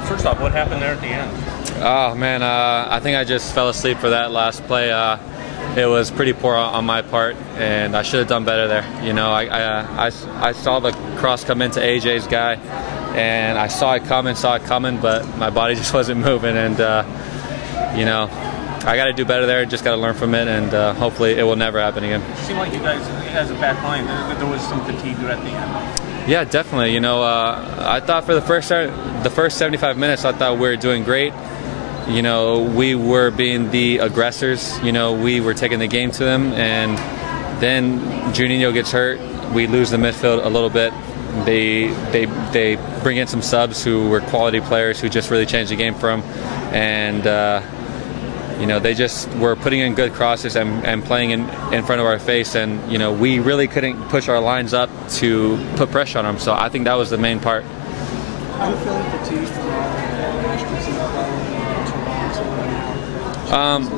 First off, what happened there at the end? Oh man, I think I just fell asleep for that last play. It was pretty poor on my part, and I should have done better there. You know, I saw the cross come into AJ's guy, and I saw it coming, but my body just wasn't moving, and you know, I got to do better there. Just got to learn from it, and hopefully it will never happen again. It seemed like you guys, as a back line, there was some fatigue at the end. Yeah, definitely. You know, I thought for the first 75 minutes, I thought we were doing great. You know, we were being the aggressors. You know, we were taking the game to them, and then Juninho gets hurt. We lose the midfield a little bit. They bring in some subs who were quality players who just really changed the game for them, and you know, they just were putting in good crosses and playing in front of our face, and you know, we really couldn't push our lines up to put pressure on them. So I think that was the main part. Are you feeling fatigued from national team play in Toronto?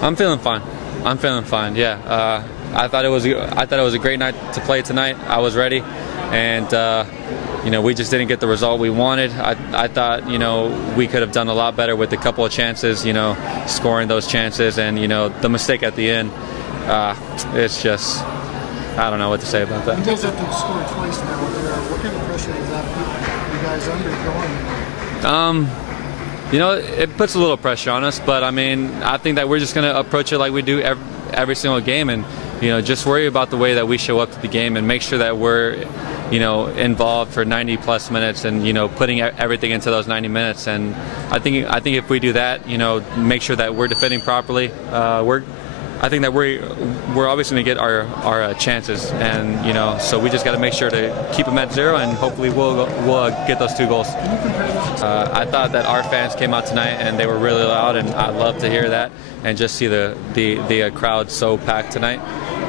I'm feeling fine. I'm feeling fine. Yeah, I thought it was a great night to play tonight. I was ready, and you know, we just didn't get the result we wanted. I thought, you know, we could have done a lot better with a couple of chances, you know, scoring those chances, and you know, the mistake at the end. It's just, I don't know what to say about that. You guys have to score twice now. What kind of pressure does that put you guys under going? You know, it puts a little pressure on us, but I mean, I think that we're just going to approach it like we do every single game, and you know, just worry about the way that we show up to the game and make sure that we're, you know, involved for 90+ minutes, and you know, putting everything into those 90 minutes. And I think if we do that, you know, make sure that we're defending properly, I think that we're always going to get our chances, and you know, so we just got to make sure to keep them at 0, and hopefully we'll get those 2 goals. I thought that our fans came out tonight and they were really loud, and I love to hear that and just see the crowd so packed tonight.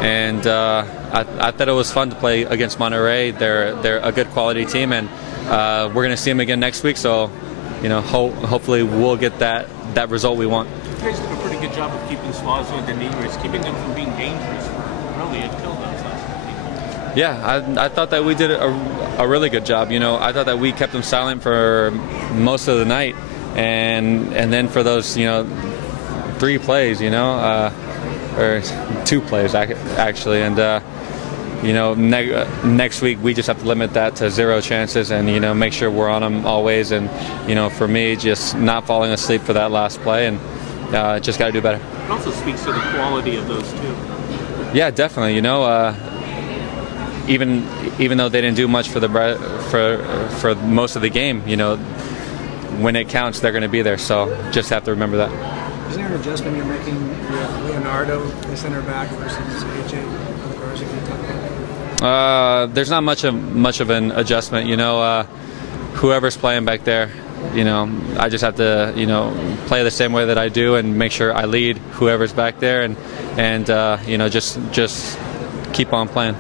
And I thought it was fun to play against Monterrey. They're a good quality team, and we're going to see them again next week. So, you know, hopefully we'll get that result we want. You guys did a pretty good job of keeping Suazo and Denigris, keeping them from being dangerous really until those last week. Yeah, I thought that we did a really good job. You know, I thought that we kept them silent for most of the night, and then for those, you know, 3 plays, you know, or 2 plays actually, and you know, next week we just have to limit that to 0 chances, and you know, make sure we're on them always. And you know, for me, just not falling asleep for that last play, and just got to do better. It also speaks to the quality of those 2. Yeah, definitely. You know, even though they didn't do much for most of the game, you know, when it counts, they're going to be there. So just have to remember that. Is there an adjustment you're making with Leonardo, the center back, versus AJ? There's not much of an adjustment. You know, whoever's playing back there, you know, I just have to, you know, play the same way that I do and make sure I lead whoever's back there, and you know, just keep on playing.